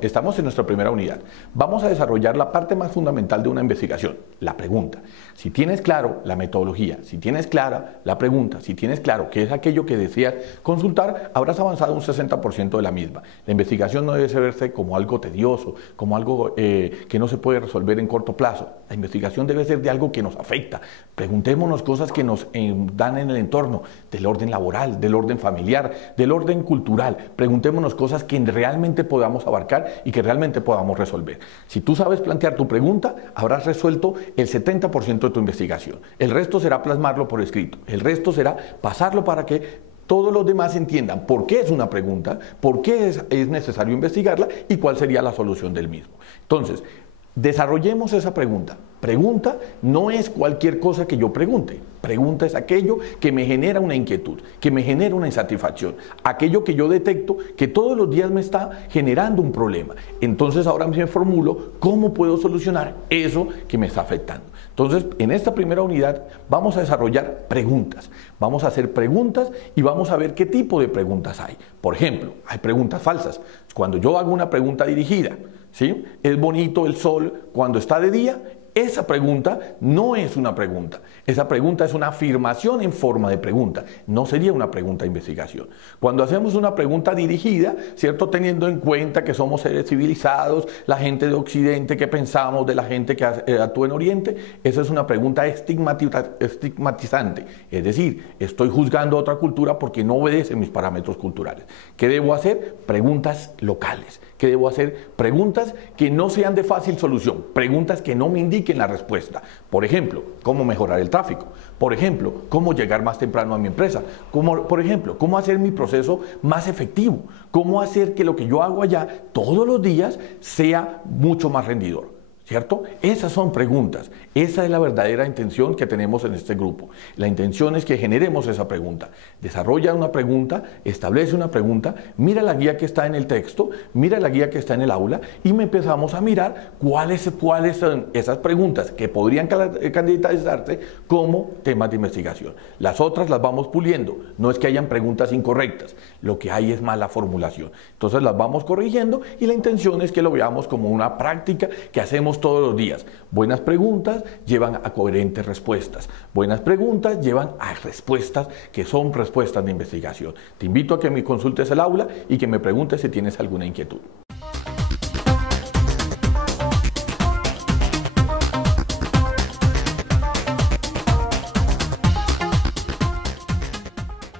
estamos en nuestra primera unidad. Vamos a desarrollar la parte más fundamental de una investigación, la pregunta. Si tienes claro la metodología, si tienes clara la pregunta, si tienes claro qué es aquello que deseas consultar, habrás avanzado un 60% de la misma. La investigación no debe verse como algo tedioso, como algo que no se puede resolver en corto plazo. La investigación debe ser de algo que nos afecta. Preguntémonos cosas que nos dan en el entorno, del orden laboral, del orden familiar, del orden cultural. Preguntémonos cosas que realmente podamos abarcar y que realmente podamos resolver. Si tú sabes plantear tu pregunta, habrás resuelto el 70% de tu investigación. El resto será plasmarlo por escrito. El resto será pasarlo para que todos los demás entiendan por qué es una pregunta, por qué es necesario investigarla y cuál sería la solución del mismo. Entonces, desarrollemos esa pregunta. Pregunta no es cualquier cosa que yo pregunte. Pregunta es aquello que me genera una inquietud, que me genera una insatisfacción, aquello que yo detecto que todos los días me está generando un problema. Entonces ahora me formulo cómo puedo solucionar eso que me está afectando. Entonces, en esta primera unidad vamos a desarrollar preguntas. Vamos a hacer preguntas y vamos a ver qué tipo de preguntas hay. Por ejemplo, hay preguntas falsas. Cuando yo hago una pregunta dirigida, ¿sí? ¿Es bonito el sol cuando está de día? Esa pregunta no es una pregunta. Esa pregunta es una afirmación en forma de pregunta. No sería una pregunta de investigación. Cuando hacemos una pregunta dirigida, ¿cierto? Teniendo en cuenta que somos seres civilizados, la gente de Occidente, ¿qué pensamos de la gente que actúa en Oriente? Esa es una pregunta estigmatizante. Es decir, estoy juzgando a otra cultura porque no obedece mis parámetros culturales. ¿Qué debo hacer? Preguntas locales. ¿Qué debo hacer? Preguntas que no sean de fácil solución. Preguntas que no me indiquen la respuesta. Por ejemplo, ¿cómo mejorar el tráfico? Por ejemplo, ¿cómo llegar más temprano a mi empresa? Por ejemplo, ¿cómo hacer mi proceso más efectivo? ¿Cómo hacer que lo que yo hago allá todos los días sea mucho más rendidor? ¿Cierto? Esas son preguntas. Esa es la verdadera intención que tenemos en este grupo. La intención es que generemos esa pregunta. Desarrolla una pregunta, establece una pregunta, mira la guía que está en el texto, mira la guía que está en el aula y empezamos a mirar cuáles son esas preguntas que podrían candidatizarse como temas de investigación. Las otras las vamos puliendo. No es que hayan preguntas incorrectas, lo que hay es mala formulación. Entonces las vamos corrigiendo y la intención es que lo veamos como una práctica que hacemos todos los días. Buenas preguntas llevan a coherentes respuestas. Buenas preguntas llevan a respuestas que son respuestas de investigación. Te invito a que me consultes el aula y que me preguntes si tienes alguna inquietud.